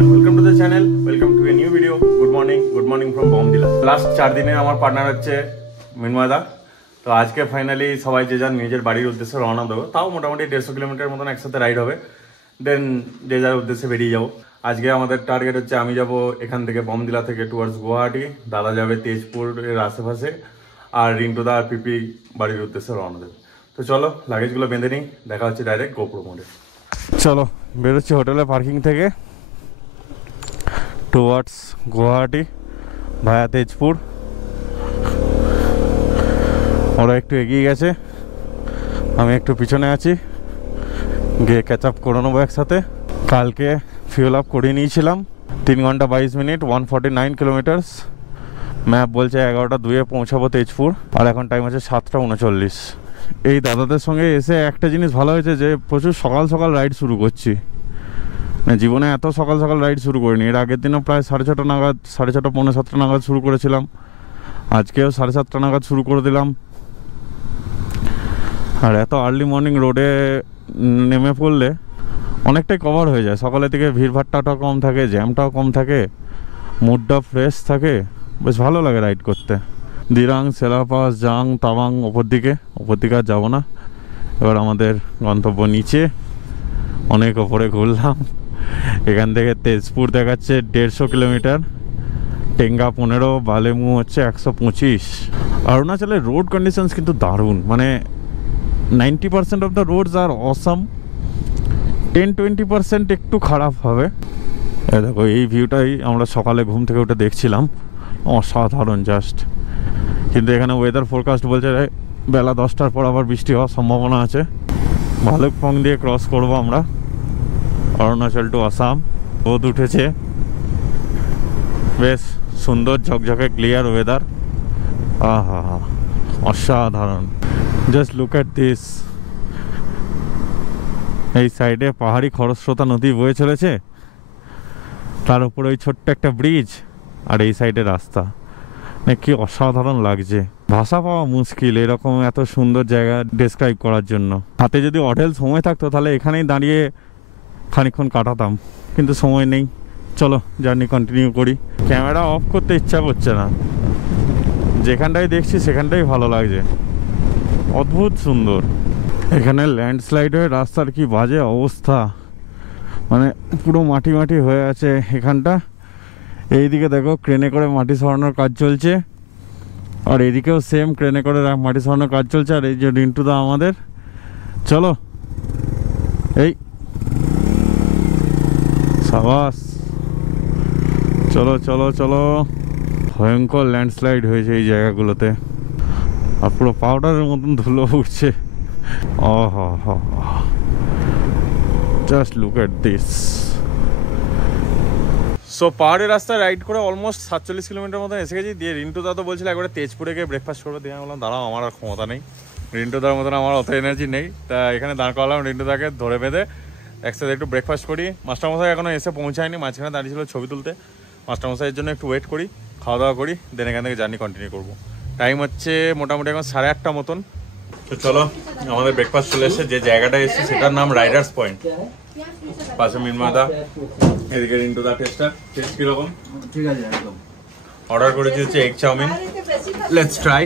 everyone, welcome to the channel, welcome to a new video. Good morning from Bomdila. Last 4 দিনে আমার partner হচ্ছে মিনময়দা। তো আজকে finally সবাই যে যার নিজের বাড়ির উদ্দেশ্যে রওনা দেবো, তাও মোটামুটি 150 কিলোমিটার মতন একসাথে রাইড হবে, দেন যে যার উদ্দেশ্যে বেরিয়ে যাবো। আজকে আমাদের টার্গেট হচ্ছে আমি যাব এখান থেকে বমদিলা থেকে টুয়ার্ডস গুয়াহাটি, দাদা যাবে তেজপুরের আশেপাশে, আর রিন্টুদা আর পিপি বাড়ির উদ্দেশ্যে রওনা দেবে। তো চলো লাগেজগুলো বেঁধে নিই, দেখা হচ্ছে ডাইরেক্ট গোপ্রো মোডে। চলো বেরোচ্ছি হোটেলের পার্কিং থেকে টুয়ার্ডস গুয়াহাটি ভায়া তেজপুর। ওরা একটু এগিয়ে গেছে, আমি একটু পিছনে আছি, গিয়ে ক্যাচ আপ করে নেবো একসাথে। কালকে ফিউল আপ করে নিয়েছিলাম 3 ঘন্টা 22 মিনিট 149 কিলোমিটার্স। ম্যাপ বলছে 11:02 পৌঁছাবো তেজপুর, আর এখন টাইম আছে 7:39। এই দাদাদের সঙ্গে এসে একটা জিনিস ভালো হয়েছে যে প্রচুর সকাল সকাল রাইড শুরু করছি। মানে জীবনে এত সকাল সকাল রাইড শুরু করিনি। এর আগের দিনও প্রায় 6:30 নাগাদ, 6:30 পৌনে 7টা নাগাদ শুরু করেছিলাম। আজকেও 7:30 নাগাদ শুরু করে দিলাম। আর এত আর্লি মর্নিং রোডে নেমে পড়লে অনেকটাই কভার হয়ে যায়। সকালের দিকে ভিড়ভাট্টাটাও কম থাকে, জ্যামটাও কম থাকে, মুডটা ফ্রেশ থাকে, বেশ ভালো লাগে রাইড করতে। দিরাং, সেলাপাস, জাং, তাওয়াং ওপর দিকে আর যাবো না। এবার আমাদের গন্তব্য নিচে, অনেক ওপরে ঘুরলাম। এখান থেকে তেজপুর দেখাচ্ছে 150 কিলোমিটার, টেঙ্গা 15, বালেমু হচ্ছে 125। অরুণাচলের রোড কন্ডিশনস কিন্তু দারুণ, মানে 90% of the roads R awesome, 10-20% একটু খারাপ হবে। দেখো এই ভিউটাই আমরা সকালে ঘুম থেকে উঠে দেখছিলাম, অসাধারণ জাস্ট। কিন্তু এখানে ওয়েদার ফোরকাস্ট বলছে বেলা 10টার পর আবার বৃষ্টি হওয়ার সম্ভাবনা আছে। ভালুকপং দিয়ে ক্রস করবো আমরা অরুণাচল টু আসাম। রোদ উঠেছে, বেশ সুন্দর ঝকঝকে ক্লিয়ার ওয়েদার। আহা অসাধারণ, জাস্ট লুক অ্যাট দিস। এই সাইডে পাহাড়ি খরস্রোতা নদী বয়ে চলেছে, তার উপরে ওই ছোট্ট একটা ব্রিজ, আর এই সাইডে রাস্তা। কি অসাধারণ লাগছে, ভাষা পাওয়া মুশকিল এরকম এত সুন্দর জায়গা ডেসক্রাইব করার জন্য। হাতে যদি অঢেল সময় থাকতো তাহলে এখানেই দাঁড়িয়ে খানিকক্ষণ কাটাতাম, কিন্তু সময় নেই। চলো জার্নি কন্টিনিউ করি। ক্যামেরা অফ করতে ইচ্ছা করছে না, যেখানটাই দেখছি সেখানটাই ভালো লাগছে, অদ্ভুত সুন্দর। এখানে ল্যান্ডস্লাইড হয়ে রাস্তার কি বাজে অবস্থা, মানে পুরো মাটি মাটি হয়ে আছে এখানটা। এইদিকে দেখো ক্রেনে করে মাটি সরানোর কাজ চলছে, আর এদিকেও সেম ক্রেনে করে মাটি সরানোর কাজ চলছে। আর এই যে রিন্টুদা আমাদের, চলো এই সাবাস, চলো চলো চলো। ভয়ঙ্কর ল্যান্ডস্লাইড হয়েছে এই জায়গাগুলোতে, আর পুরো পাউডারের মতন ধুলো উঠছে। Just look at this. So পাহাড়ের রাস্তায় রাইড করে অলমোস্ট 47 কিলোমিটার মতন এসে গেছি। দিয়ে রিন্টুদা তো বলছিল একবারে তেজপুরে গিয়ে ব্রেকফাস্ট করবো। দিয়ে আমি বললাম দাঁড়াও, আমার আর ক্ষমতা নেই, রিন্টুদার মতন আমার অত এনার্জি নেই। তা এখানে দাঁড় করালাম রিন্টুদাকে ধরে বেঁধে, একসাথে একটু ব্রেকফাস্ট করি। মাস্টারমশাই এখনও এসে পৌঁছায়নি, মাঝখানে দাঁড়িয়েছিল ছবি তুলতে। মাস্টারমশাইয়ের জন্য একটু ওয়েট করি, খাওয়া দাওয়া করি, দেন এখান থেকে জার্নি কন্টিনিউ করবো। টাইম হচ্ছে মোটামুটি এখন 8:30 মতন। তো চলো আমাদের ব্রেকফাস্ট চলে এসেছে। যে জায়গাটা এসেছে সেটার নাম রাইডার্স পয়েন্ট। পাশে মিনময়দা, এদিকে রিন্টুদা। টেস্ট কিরকম? ঠিক আছে একদম। অর্ডার করেছি হচ্ছে এগ চাউমিন, লেটস ট্রাই।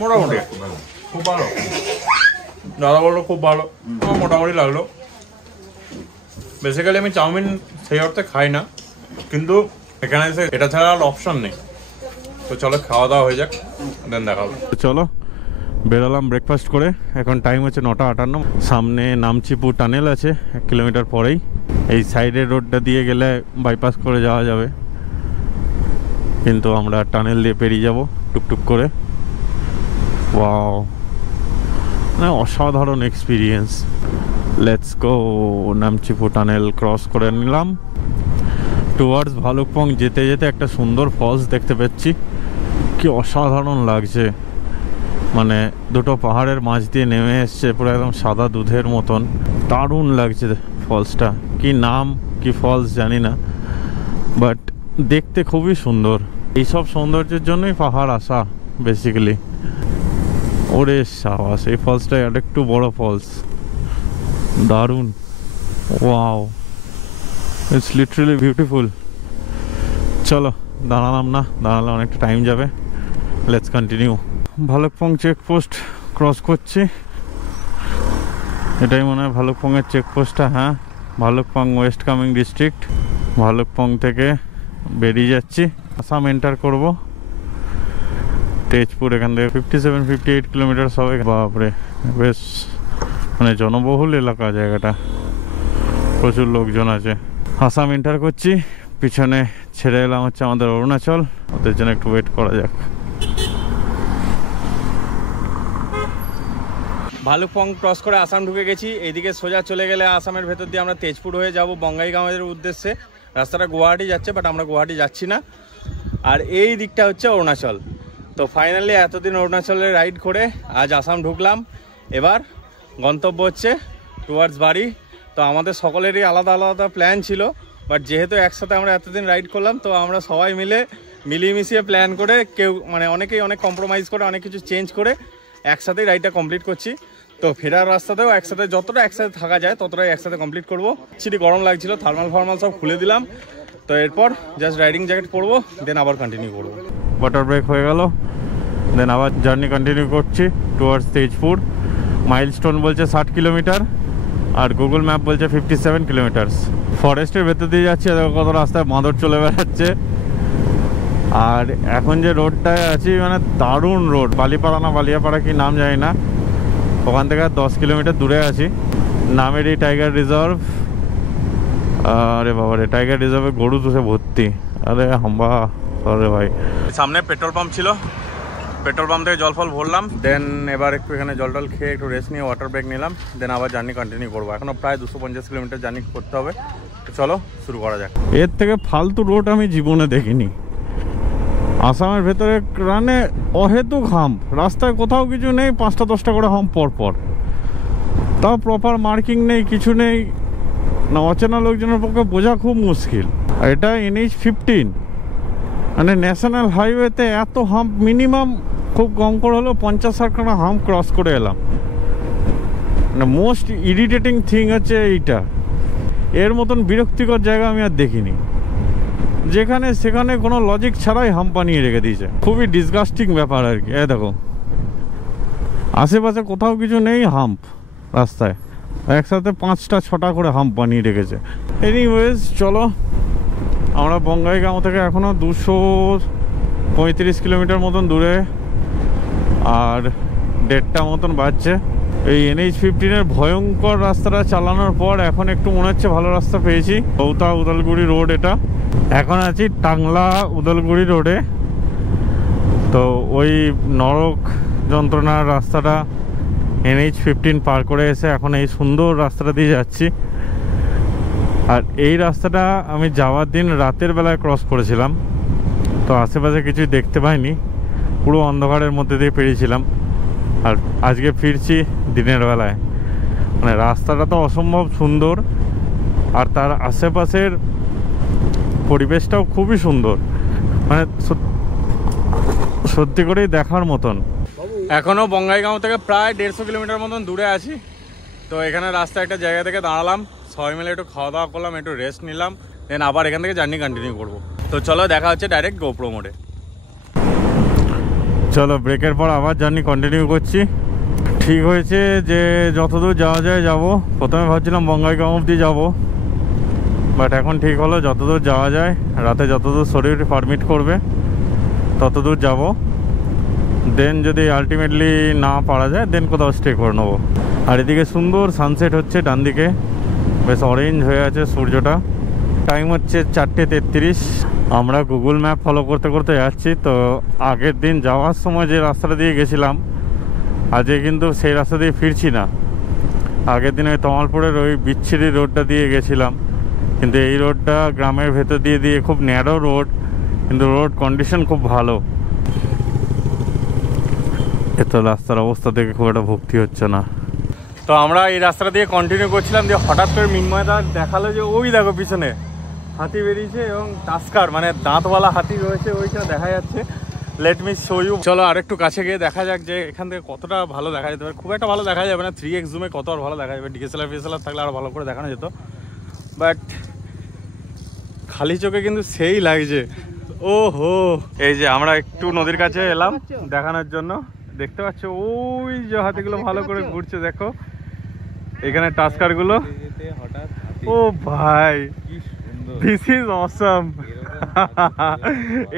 মোটামুটি খুব ভালো, দাদা বললো খুব ভালো, মোটামুটি লাগলো। বেসিক্যালি আমি চাউমিন সেই অর্থে খাই না, কিন্তু এখানে এসে এটা ছাড়া আর অপশন নেই। তো চলো খাওয়া দাওয়া হয়ে যাক, দেন দেখা হবে। চলো বেরোলাম ব্রেকফাস্ট করে। এখন টাইম হচ্ছে 9:58। সামনে নামচিপুর টানেল আছে 1 কিলোমিটার পরেই। এই সাইডের রোডটা দিয়ে গেলে বাইপাস করে যাওয়া যাবে, কিন্তু আমরা টানেল দিয়ে পেরিয়ে যাব টুকটুক করে। ওয়াও, মানে অসাধারণ এক্সপিরিয়েন্স। Let's go. নামচিপুর টানেল ক্রস করে নিলাম। টুয়ার্ডস ভালুকপং যেতে যেতে একটা সুন্দর ফলস দেখতে পাচ্ছি, কি অসাধারণ লাগছে। মানে দুটো পাহাড়ের মাঝ দিয়ে নেমে এসছে, পুরো একদম সাদা দুধের মতন, দারুণ লাগছে ফলসটা। কি নাম, কি ফলস জানি না, বাট দেখতে খুবই সুন্দর। এইসব সৌন্দর্যের জন্যই পাহাড় আসা বেসিক্যালি। ওরে সাবাস, এই ফলসটা আরেকটু বড় ফলস। দারুণ, ওয়াও, ইটস লিটারালি বিউটিফুল। চলো, দাঁড়ালাম না, দাঁড়ালে অনেকটা টাইম যাবে। Let's continue. Bhalukpong checkpost cross করছি, এটাই মনে হয় ভালুকপংয়ের চেকপোস্টটা। হ্যাঁ, Bhalukpong West coming district. Bhalukpong থেকে বেরিয়ে যাচ্ছি, আসাম এন্টার করব। তেজপুর এখান থেকে 57-58 কিলোমিটার হবে। বাপরে, বেশ মানে জনবহুল এলাকা জায়গাটা, প্রচুর লোকজন আছে। আসাম এন্টার করছি, পিছনে ছেড়ে এলাম হচ্ছে আমাদের অরুণাচল। ওদের জন্য একটু ওয়েট করা যাক। ভালুকপং ক্রস করে আসাম ঢুকে গেছি। এইদিকে সোজা চলে গেলে আসামের ভেতর দিয়ে আমরা তেজপুর হয়ে যাব বঙ্গাইগাঁওয়ের উদ্দেশ্যে। রাস্তাটা গুয়াহাটি যাচ্ছে, বাট আমরা গুয়াহাটি যাচ্ছি না। আর এই দিকটা হচ্ছে অরুণাচল। তো ফাইনালি এতদিন অরুণাচলে রাইড করে আজ আসাম ঢুকলাম। এবার গন্তব্য হচ্ছে টুয়ার্ডস বাড়ি। তো আমাদের সকলেরই আলাদা আলাদা প্ল্যান ছিল, বাট যেহেতু একসাথে আমরা এতদিন রাইড করলাম, তো আমরা সবাই মিলে মিলিয়ে মিশিয়ে প্ল্যান করে, কেউ মানে অনেকেই অনেক কম্প্রোমাইজ করে, অনেক কিছু চেঞ্জ করে একসাথেই রাইডটা কমপ্লিট করছি। তো ফেরার রাস্তাতেও একসাথে, যতটা একসাথে থাকা যায় ততটাই একসাথে কমপ্লিট করবো। চিটি গরম লাগছিল, থার্মাল সব খুলে দিলাম। তো এরপর জাস্ট রাইডিং জ্যাকেট পরবো, দেন আবার কন্টিনিউ করবো। ওয়াটার ব্রেক হয়ে গেল, দেন আবার জার্নি কন্টিনিউ করছি টুয়ার্ডস তেজপুর। মাইলস্টোন বলছে 60 কিলোমিটার, আর গুগল ম্যাপ বলছে 57 কিলোমিটার্স। ফরেস্টের ভেতর দিয়ে যাচ্ছে, কত রাস্তায় বাঁদর চলে বেড়াচ্ছে। আর এখন যে রোডটায় আছি, মানে দারুণ রোড। বালিপাড়া না বালিয়াপাড়া কি নাম জানি না, ওখান থেকে 10 কিলোমিটার দূরে আছি। Nameri tiger reserve. আরে বাবা রে, টাইগার রিজার্ভে গরু দুষে ভর্তি। আরে হাম্বা, আরে ভাই। সামনে পেট্রোল পাম্প ছিল, পেট্রোল পাম্প থেকে জল ফল ভরলাম। দেন এবার একটু এখানে জল টল খেয়ে একটু রেস্ট নিয়ে ওয়াটার ব্রেক নিলাম। দেন আবার জার্নি কন্টিনিউ করবো। এখনও প্রায় 250 কিলোমিটার জার্নি করতে হবে। তো চলো শুরু করা যাক। এর থেকে ফালতু রোড আমি জীবনে দেখিনি। আসামের ভেতরে রানে অহেতুক হাম্প, রাস্তায় কোথাও কিছু নেই, 5টা-10টা করে হাম্প পরপর, তাও প্রপার মার্কিং নেই, কিছু নেই না। অচেনা লোকজনের পক্ষে বোঝা খুব মুশকিল। আর এটা NH 15, মানে ন্যাশনাল হাইওয়েতে এত হাম্প মিনিমাম খুব কম করে হলেও 50-60 হাম্প ক্রস করে এলাম। মানে মোস্ট ইরিটেটিং থিং হচ্ছে এইটা। এর মতন বিরক্তিকর জায়গা আমি আর দেখিনি, যেখানে সেখানে কোনো লজিক ছাড়াই হাম্প বানিয়ে রেখে দিয়েছে। খুবই ডিসগাস্টিং ব্যাপার আর কি। দেখো, আশেপাশে কোথাও কিছু নেই, হাম্প রাস্তায় একসাথে 5টা-6টা করে হাম্প বানিয়ে রেখেছে। এনিওয়েজ চলো, আমরা বঙ্গাইগাঁও থেকে এখনও 235 কিলোমিটার মতন দূরে, আর 1.5টা মতন বাজছে। এই NH 15-এর ভয়ঙ্কর রাস্তাটা চালানোর পর এখন একটু মনে হচ্ছে ভালো রাস্তা পেয়েছি। গৌতা উদালগুড়ি রোড এটা। এখন আছি টাংলা উদালগুড়ি রোডে। তো ওই নরক যন্ত্রণার রাস্তাটা NH 15 পার করে এসে এখন এই সুন্দর রাস্তাটা দিয়ে যাচ্ছি। আর এই রাস্তাটা আমি যাওয়ার দিন রাতের বেলায় ক্রস করেছিলাম, তো আশেপাশে কিছুই দেখতে পাইনি, পুরো অন্ধকারের মধ্যে দিয়ে পেরিয়েছিলাম। আর আজকে ফিরছি দিনের বেলায়। মানে রাস্তাটা তো অসম্ভব সুন্দর, আর তার আশেপাশের পরিবেশটাও খুবই সুন্দর, মানে সত্যি করেই দেখার মতন। এখনও বঙ্গাইগাঁও থেকে প্রায় 150 কিলোমিটার মতন দূরে আছি। তো এখানে রাস্তায় একটা জায়গা থেকে দাঁড়ালাম, সবাই মিলে একটু খাওয়া দাওয়া করলাম, একটু রেস্ট নিলাম, দেন আবার এখান থেকে জার্নি কন্টিনিউ করবো। তো চলো, দেখা হচ্ছে ডাইরেক্ট গোপ্রো মোডে। চলো, ব্রেকের পর আবার জার্নি কন্টিনিউ করছি। ঠিক হয়েছে যে যতদূর যাওয়া যায় যাবো। প্রথমে ভাবছিলাম বঙ্গাইগাঁও অবধি যাবো, বাট এখন ঠিক হলো যতদূর যাওয়া যায়, রাতে যতদূর শরীর পারমিট করবে ততদূর যাব। দেন যদি আলটিমেটলি না পারা যায়, দেন কোথাও স্টে করে নেবো। আর এদিকে সুন্দর সানসেট হচ্ছে ডান দিকে, বেশ অরেঞ্জ হয়ে আছে সূর্যটা। টাইম হচ্ছে 4:33। আমরা গুগল ম্যাপ ফলো করতে করতে যাচ্ছি। তো আগের দিন যাওয়ার সময় যে রাস্তাটা দিয়ে গেছিলাম, আজকে কিন্তু সেই রাস্তা দিয়ে ফিরছি না। আগের দিন ওই তমালপুরের ওই বিচ্ছিরি রোডটা দিয়ে গেছিলাম, কিন্তু এই রোডটা গ্রামের ভেতর দিয়ে দিয়ে খুব ন্যারো রোড, কিন্তু রোড কন্ডিশন খুব ভালো। এত রাস্তার অবস্থা দেখে খুব একটা ভক্তি হচ্ছে না। তো আমরা এই রাস্তাটা দিয়ে কন্টিনিউ করছিলাম, দিয়ে হঠাৎ করে মিনময়দা দেখালো যে ওই দেখো পিছনে হাতি বেরিয়েছে, এবং টাস্কার মানে দাঁতওয়ালা হাতি রয়েছে, ওইখানে দেখা যাচ্ছে। Let me show you. চলো আর একটু কাছে গিয়ে দেখা যাক যে এখান থেকে কতটা ভালো দেখা যেতে পারে। খুব একটা ভালো দেখা যাবে না, 3x জুমে কত আর ভালো দেখা যাবে। ডিএসএলআর থাকলে আরো ভালো করে দেখানো যেত, বাট খালি চোখে কিন্তু সেই লাগছে। ও হো, এই যে আমরা একটু নদীর কাছে এলাম দেখানোর জন্য। দেখতে পাচ্ছ ওই যে হাতিগুলো ভালো করে ঘুরছে, দেখো এখানে টাস্কার গুলো। ও ভাই, দিস ইজ অসাম।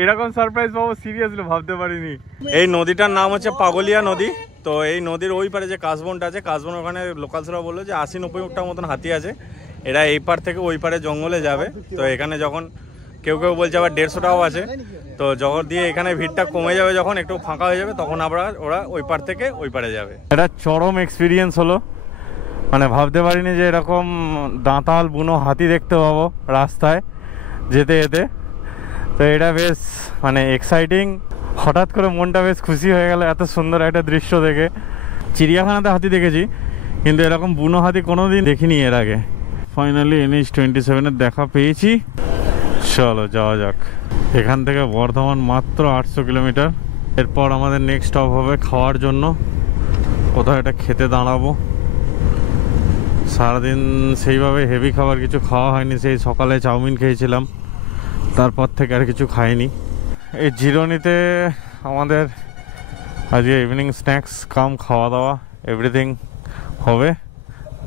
এরকম সারপ্রাইজ পাবো সিরিয়াসলি ভাবতে পারিনি। এই নদীটার নাম হচ্ছে পাগলিয়া নদী। তো এই নদীর ওই পারে যে কাশবনটা আছে, কাশবন ওখানে লোকালসরা বললো যে 80-90টার মতন হাতি আছে। এরা এই পার থেকে ওই পারে জঙ্গলে যাবে। তো এখানে যখন কেউ কেউ বলছে আবার 150টাও আছে, তো যখন দিয়ে এখানে ভিড়টা কমে যাবে, যখন একটু ফাঁকা হয়ে যাবে, তখন আবার ওরা ওই পার থেকে ওই পারে যাবে। এটা চরম এক্সপিরিয়েন্স হলো, মানে ভাবতে পারিনি যে এরকম দাঁতাল বুনো হাতি দেখতে পাবো রাস্তায় যেতে যেতে। তো এটা বেশ মানে এক্সাইটিং, হঠাৎ করে মনটা বেশ খুশি হয়ে গেল এত সুন্দর একটা দৃশ্য দেখে। চিড়িয়াখানাতে হাতি দেখেছি, কিন্তু এরকম বুনো হাতি কোনোদিন দেখিনি এর আগে। ফাইনালি NH-27-এর দেখা পেয়েছি। চলো যাওয়া যাক। এখান থেকে বর্ধমান মাত্র 800 কিলোমিটার। এরপর আমাদের নেক্সট স্টপ হবে খাওয়ার জন্য। কোথাও এটা খেতে দাঁড়াবো। সারাদিন সেইভাবে হেভি খাবার কিছু খাওয়া হয়নি, সেই সকালে চাউমিন খেয়েছিলাম, তারপর থেকে আর কিছু খাইনি। এই জিরোনিতে আমাদের আজকে ইভিনিং স্ন্যাক্স কাম খাওয়া দাওয়া এভরিথিং হবে,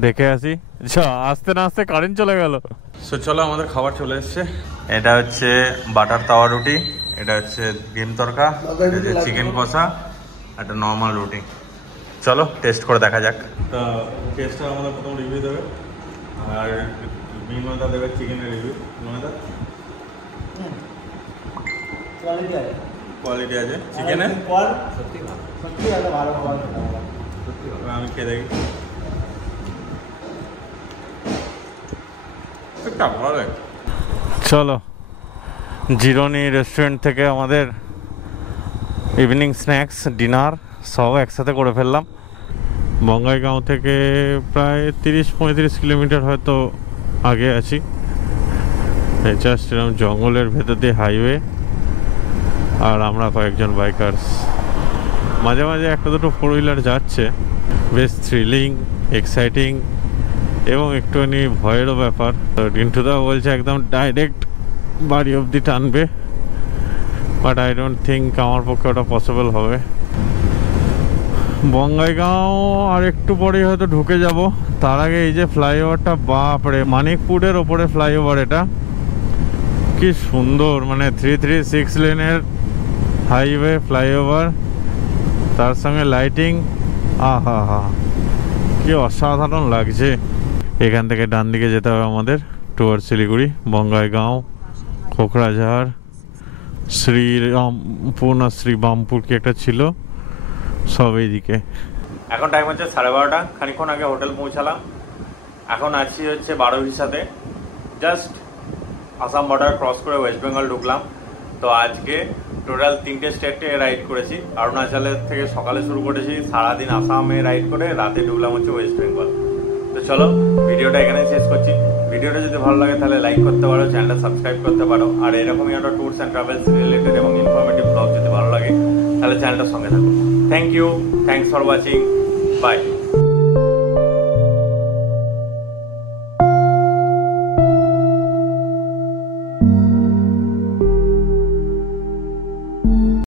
দেখে আসি। আসতে না আসতে কারেন্ট চলে গেল। সো চলো আমাদের খাবার চলে এসছে। এটা হচ্ছে বাটার তাওয়া রুটি, এটা হচ্ছে ডিম তরকা, চিকেন কষা, একটা নর্মাল রুটি। চলো টেস্ট করে দেখা যাক। তা টেস্টটা আমাদের প্রথম রিভিউ দেবে, আর বিমলদা দেবে চিকেনের রিভিউ। বিমলদা কোয়ালিটি আছে চিকেনের, আমি খেয়ে দেখি। চলো জিরোনি রেস্টুরেন্ট থেকে আমাদের ইভিনিং স্ন্যাক্স ডিনার সব একসাথে করে ফেললাম। বঙ্গাইগাঁও থেকে প্রায় 30-35 কিলোমিটার হয়তো আগে আছি। জাস্ট এরকম জঙ্গলের ভেতর দিয়ে হাইওয়ে, আর আমরা কয়েকজন বাইকার্স। মাঝে মাঝে একটা দুটো 4 হুইলার যাচ্ছে। বেশ থ্রিলিং, এক্সাইটিং এবং একটুখানি ভয়েরও ব্যাপার। তো ডিন্টুদা বলছে একদম ডাইরেক্ট বাড়ি অবধি টানবে, বাট আই ডোন্ট থিঙ্ক আমার পক্ষে ওটা পসিবল হবে। বঙ্গাইগাঁও আর একটু পরেই হয়তো ঢুকে যাব। তার আগে এই যে ফ্লাইওভারটা, বাপরে, মানিকপুরের ওপরে ফ্লাইওভার, এটা কি সুন্দর, মানে 336 লেনের হাইওয়ে ফ্লাইওভার, তার সঙ্গে লাইটিং, আহা হা, কি অসাধারণ লাগছে। এখান থেকে ডান দিকে যেতে হবে আমাদের টুয়ার্ড শিলিগুড়ি। বঙ্গাইগাঁও, কোকরাঝাড়, শ্রীরামপুর না শ্রীবামপুর কি একটা ছিল, সব এইদিকে। এখন টাইম হচ্ছে 12:30। খানিক্ষণ আগে হোটেল পৌঁছালাম। এখন আছি হচ্ছে বারোহিসাতে। জাস্ট আসাম বর্ডার ক্রস করে ওয়েস্ট বেঙ্গল ঢুকলাম। তো আজকে টোটাল 3টে স্টেটে রাইড করেছি। অরুণাচলের থেকে সকালে শুরু করেছি, সারাদিন আসামে রাইড করে রাতে ঢুকলাম হচ্ছে ওয়েস্ট বেঙ্গল। তো চলো ভিডিওটা এখানেই শেষ করছি। ভিডিওটা যদি ভালো লাগে তাহলে লাইক করতে পারো, চ্যানেলটা সাবস্ক্রাইব করতে পারো। আর এরকমই একটা ট্যুরস অ্যান্ড ট্রাভেলস রিলেটেড এবং ইনফরমেটিভ ব্লগ যদি ভালো লাগে তাহলে চ্যানেলটার সঙ্গে থাকো। Thank you, thanks for watching, by.